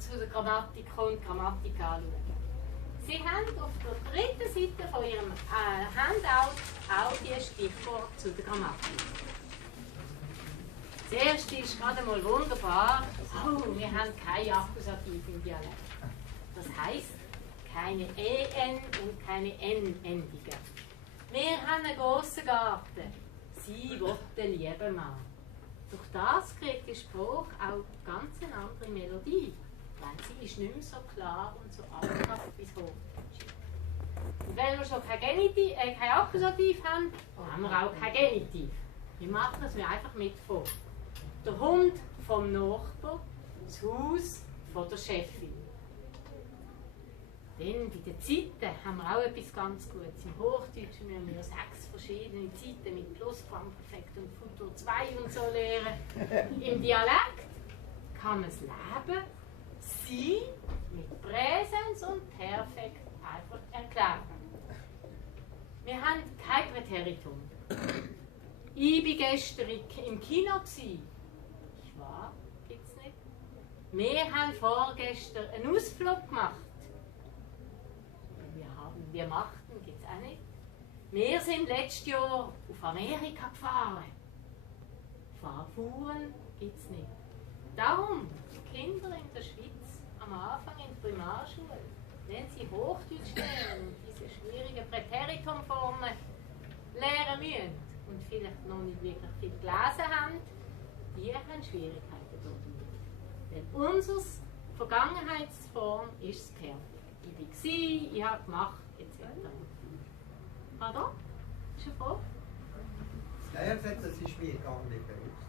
zu der Grammatik und Grammatik anschauen. Sie haben auf der dritten Seite von Ihrem Handout auch die Stichworte zu der Grammatik. Das erste ist gerade mal wunderbar. Oh, wir haben kein Akkusativ im Dialekt. Das heisst, keine EN und keine N-Endungen. Wir haben einen grossen Garten. Sie will den lieben Mann. Durch das kriegt die Sprache auch ganz eine andere Melodie. Weil sie ist nicht mehr so klar und so einfach bis Hochdeutsch. Und wenn wir schon kein Akkusativ haben, haben wir auch kein Genitiv. Wir machen es einfach mit vor. Der Hund vom Nachbar, das Haus von der Chefin. Dann bei den Zeiten haben wir auch etwas ganz Gutes. Im Hochdeutschen müssen wir 6 verschiedene Zeiten mit Plusquamperfekt und Futur 2 und so lernen. Im Dialekt kann man das Leben, sie mit Präsens und Perfekt einfach erklären. Wir haben kein Präteritum. Ich war gestern im Kino. Ich war, gibt es nicht. Wir haben vorgestern einen Ausflug gemacht. Wir machten, gibt es auch nicht. Wir sind letztes Jahr auf Amerika gefahren. Fahren gibt es nicht. Darum, Kinder in der Schweiz am Anfang in der Primarschule, wenn sie Hochdeutsch lernen und diese schwierigen Präteritumformen lernen müssen und vielleicht noch nicht wirklich viel gelesen haben, die haben Schwierigkeiten damit. Denn unsere Vergangenheitsform ist das Perfekt. Ich war, ich habe gemacht, etc. Pardon? Ist eine Frage? Ja, ich habe gesagt, das ist mir gar nicht bewusst.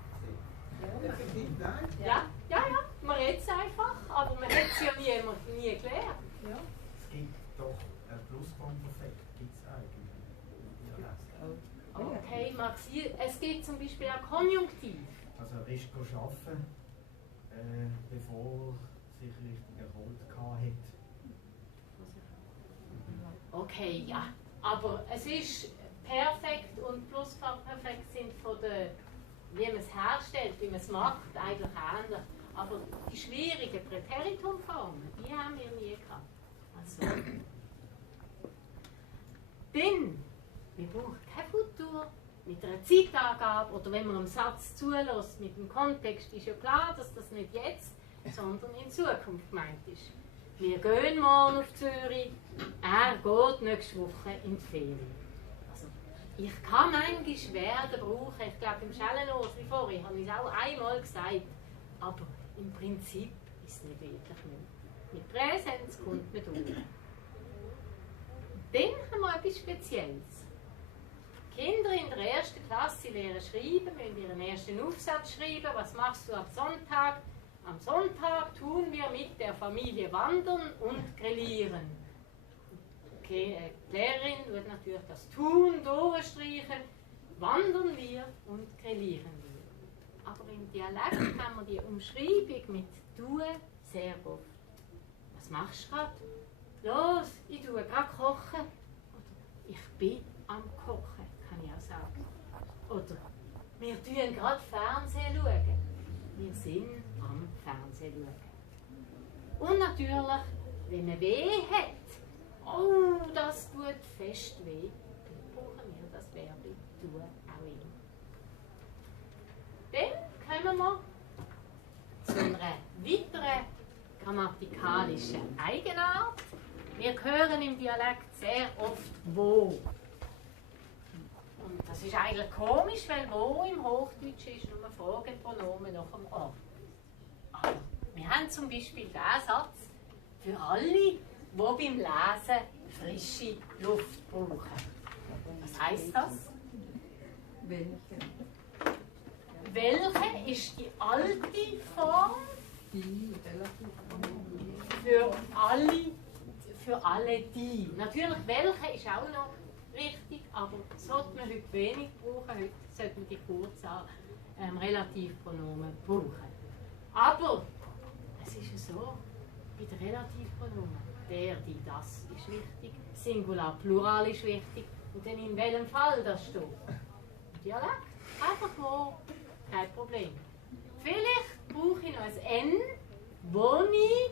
Effektiv, nein? Ja, man redet es einfach, aber man hat es ja nie gelernt. Ja. Es gibt doch einen Plusquamperfekt, gibt es eigentlich. Okay, Maxi, es gibt zum Beispiel auch Konjunktiv. Also er ist arbeiten, bevor er sich richtig erholt hat. Okay, ja. Aber es ist perfekt und Plusquamperfekt sind von der, wie man es herstellt, wie man es macht, eigentlich ähnlich. Aber die schwierigen Präteritumformen, die haben wir nie gehabt. Also. Dann, wir brauchen kein Futur mit einer Zeitangabe oder wenn man einen Satz zulässt mit dem Kontext, ist ja klar, dass das nicht jetzt, sondern in Zukunft gemeint ist. Wir gehen morgen auf Zürich, er geht nächste Woche in die Ferien. Also, ich kann manchmal Werden brauchen, ich glaube im Schellenort wie vorhin, habe ich es auch einmal gesagt, aber im Prinzip ist es nicht wirklich mehr. Mit Präsenz kommt man durch. Dann haben wir etwas Spezielles. Kinder in der 1. Klasse lernen schreiben, müssen ihren ersten Aufsatz schreiben. Was machst du am Sonntag? Am Sonntag tun wir mit der Familie wandern und grillieren. Okay, die Lehrerin wird natürlich das Tun durchstreichen. Wandern wir und grillieren wir. Aber im Dialekt haben wir die Umschreibung mit «tun» sehr oft. Was machst du gerade? Los, ich tue gerade kochen. Oder ich bin am Kochen, kann ich auch sagen. Oder wir tun gerade Fernsehen schauen. Wir sind am Fernsehen schauen. Und natürlich, wenn man weh hat, oh, das tut fest weh, dann brauchen wir das Verb «tun» auch immer. Dann kommen wir zu einer weiteren grammatikalischen Eigenart. Wir hören im Dialekt sehr oft «wo». Und das ist eigentlich komisch, weil «wo» im Hochdeutschen ist nur ein Fragepronomen nach dem Ort. Aber wir haben zum Beispiel diesen Satz für alle, die beim Lesen frische Luft brauchen. Was heisst das? Welche? Welche ist die alte Form Die relativ für alle die? Natürlich, welche ist auch noch richtig, aber sollte man heute wenig brauchen, heute sollte man die kurzen Relativpronomen brauchen. Aber es ist so, bei den Relativpronomen, der, die, das ist wichtig, Singular, Plural ist wichtig und dann in welchem Fall das steht. Dialekt, einfach wo, kein Problem. Vielleicht brauche ich noch ein N, wo ich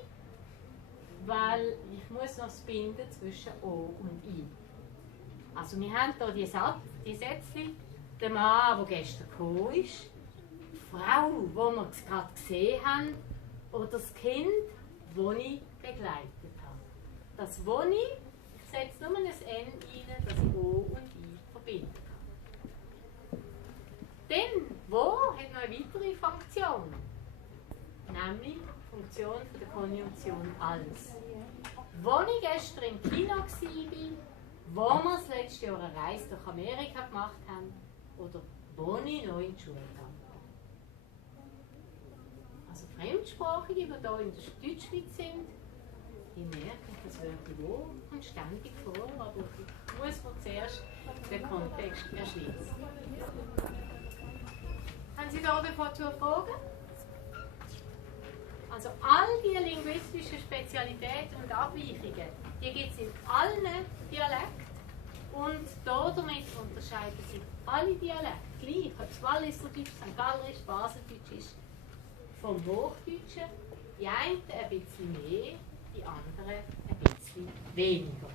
ich muss noch das Binden zwischen O und I. Also wir haben hier die Sätze, der Mann, der gestern gekommen ist, die Frau, die wir gerade gesehen haben, oder das Kind, das ich begleitet habe. Das «wo» ich setze nur ein N rein, dass ich O und I verbinden kann. Dann «wo» hat noch eine weitere Funktion, nämlich die Funktion der Konjunktion «als». Wo ich gestern im Kino war, wo wir das letzte Jahr eine Reise durch Amerika gemacht haben oder wo ich noch in die Schule gegangen bin. Also Fremdsprachige, die hier in der Deutschschweiz sind, die merken, das Wörtchen «wo» kommt ständig vor, aber ich muss mir zuerst den Kontext erschließen. Haben Sie dazu Fragen? Also all diese linguistischen Spezialitäten und Abweichungen, die gibt es in allen Dialekten und damit unterscheiden sich alle Dialekte gleich, ob es Walliserdeutsch, St. Gallerisch, Baseldeutsch ist, vom Hochdeutschen, die einen ein bisschen mehr, die anderen ein bisschen weniger.